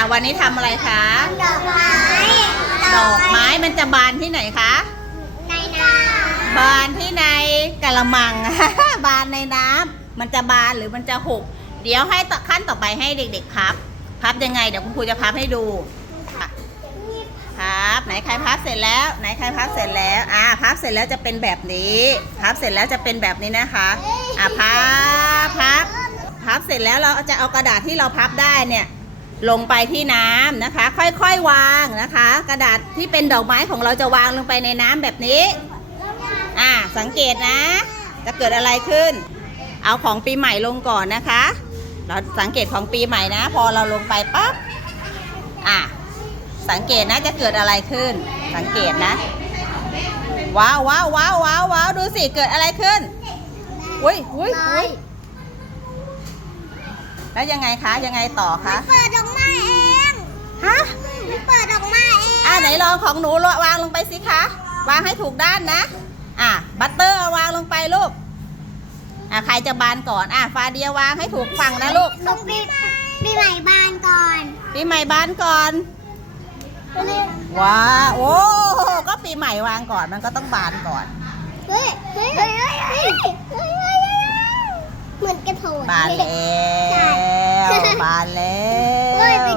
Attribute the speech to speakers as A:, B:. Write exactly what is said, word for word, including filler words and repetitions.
A: วันนี้ทำอะไรคะ
B: ดอกไม้
A: ดอกไม้มันจะบานที่ไหนคะ
B: ในน้ำ
A: บานที่ในกะละมัง บานในน้ำมันจะบานหรือมันจะหกเดี๋ยวให้ต่อขั้นต่อไปให้เด็กๆพับ พับยังไงเดี๋ยวคุณครูจะพับให้ดูค่ะพับไหนใครพับเสร็จแล้วไหนใครพับเสร็จแล้วอ่าพับเสร็จแล้วจะเป็นแบบนี้พับเสร็จแล้วจะเป็นแบบนี้นะคะอ่าพับพับพับเสร็จแล้วเราจะเอากระดาษที่เราพับได้เนี่ยลงไปที่น้ำนะคะ ค่อยๆวางนะคะ กระดาษที่เป็นดอกไม้ของเราจะวางลงไปในน้ำแบบนี้อ่าสังเกตนะจะเกิดอะไรขึ้นเอาของปีใหม่ลงก่อนนะคะเราสังเกตของปีใหม่นะพอเราลงไปปั๊บอ่ะสังเกตนะจะเกิดอะไรขึ้นสังเกตนะว้าวว้าวว้าวว้าวว้าวดูสิเกิดอะไรขึ้นอุ้ยอุ้ยอุ้ยแล้วยังไงคะยังไงต่อคะ
B: เปิดดอกไม้เอง
A: ฮะ
B: เปิดดอกไม้เอง
A: อ่ะไหนลองของหนูวางลงไปสิคะวางให้ถูกด้านนะอ่ะบัตเตอร์วางลงไปลูกอ่ะใครจะบานก่อนอ่ะฟาเดียวางให้ถูกฝั่งนะลูก
B: ต้องปีปีใหม่บานก่อน
A: ปีใหม่บานก่อนว้าโอ้ก็ปีใหม่วางก่อนมันก็ต้องบานก่อน
B: เฮ้ยเฮ้ยเฮ้ยเฮ้ยเฮ้ยเฮ้ยเหมือนกระโถน
A: บานแล้วบานแล้ว